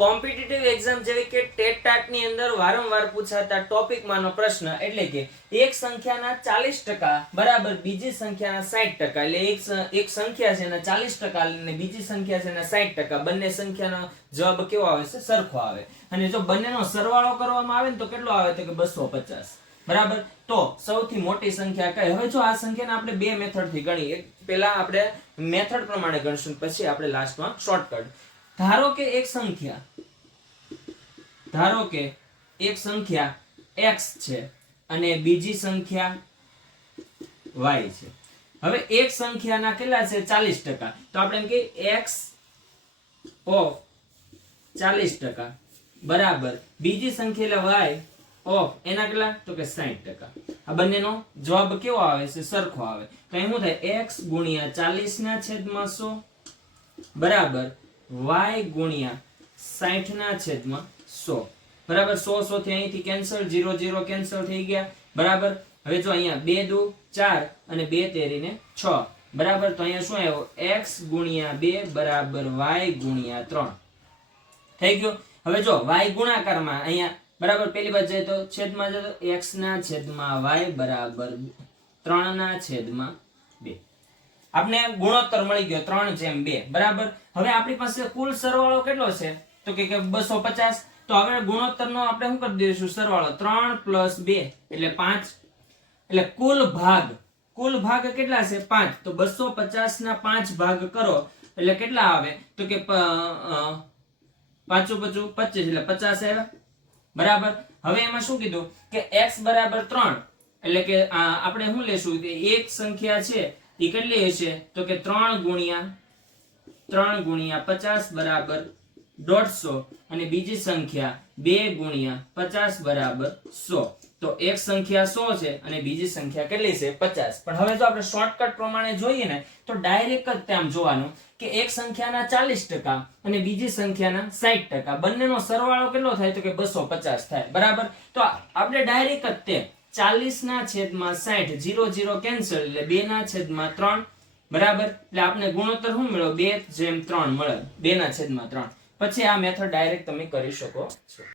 Competitive exam જેવી કે TET TAT ની અંદર વારંવાર પૂછાતા ટોપિકમાંનો પ્રશ્ન એટલે કે એક સંખ્યાના 40% બરાબર બીજી સંખ્યાના 60%, એટલે એક સંખ્યા છે એના 40% અને બીજી સંખ્યા છે એના 60%, બંને સંખ્યાનો જવાબ કેવો આવે છે? સરખો આવે. અને જો બંનેનો સરવાળો કરવામાં આવે ને તો કેટલો આવે? તો કે 250. બરાબર. તો સૌથી મોટી સંખ્યા કઈ? હવે જો આ સંખ્યાને આપણે બે મેથડ થી ગણીએ. પહેલા આપણે મેથડ પ્રમાણે ગણશું, પછી આપણે લાસ્ટમાં શોર્ટકટ. ધારો કે એક સંખ્યા x છે અને બીજી સંખ્યા y છે. હવે એક સંખ્યાના કેટલા છે? 40%. તો આપણે એમ કે x ઓફ 40% બરાબર બીજી સંખ્યા y ઓફ એના કેટલા? તો કે 60%. આ બંનેનો જવાબ કેવો આવે છે? સરખો આવે. તો અહીં શું થાય? x ગુણ્યા 40 ના છેદમાં 100 બરાબર y ગુણ્યા 60 ના છેદમાં 100 બરાબર. 100 થી અહીંથી કેન્સલ, 0 0 કેન્સલ થઈ ગયા બરાબર. હવે જો અહીંયા 2 દુ 4 અને 2 તેરીને 6 બરાબર. તો અહીંયા શું આવ્યો? x ગુણ્યા 2 બરાબર y ગુણ્યા 3 થઈ ગયું. હવે જો y ગુણાકારમાં અહીંયા બરાબર પેલી બાજુ જાય તો છેદમાં જાય તો x ના છેદમાં y બરાબર 3 ના છેદમાં 2. આપણે ગુણોત્તર મળી ગયો 3/2 બરાબર. હવે આપણી પાસે કુલ સરવાળો કેટલો છે? તો કે 250. તો હવે ગુણોત્તરનો આપણે શું કરી દઈશું? સરવાળો 3 + 2 એટલે 5. એટલે કુલ ભાગ કેટલા છે? 5. તો 250 ના 5 ભાગ કરો એટલે કેટલા આવે? તો કે 5 × 5 = 25 એટલે 50 આવ્યા બરાબર. હવે એમાં શું કીધું કે x બરાબર 3 એટલે કે આપણે શું લેશું કે એક સંખ્યા છે એ કેટલી હશે? તો કે 3 ગુણ્યા 50 બરાબર 150 અને બીજી સંખ્યા 2 ગુણ્યા 50 બરાબર 100. તો એક સંખ્યા 100 છે અને બીજી સંખ્યા કેટલી છે? 50. પણ હવે જો આપણે શોર્ટકટ પ્રમાણે જોઈએ ને તો ડાયરેક્ટ જ તેમ જોવાનું કે એક સંખ્યાના 40% અને બીજી સંખ્યાના 60%, બંનેનો સરવાળો કેટલો થાય? તો કે 250 થાય બરાબર. તો આપણે ડાયરેક્ટ જ તે 40 ના છેદમાં 60 0 0 કેન્સલ એટલે 2 ના છેદમાં 3 બરાબર. એટલે આપણે ગુણોત્તર શું મળ્યો? 2/3 મળે. 2 ના છેદમાં 3. પછી આ મેથડ ડાયરેક્ટ તમે કરી શકો છો.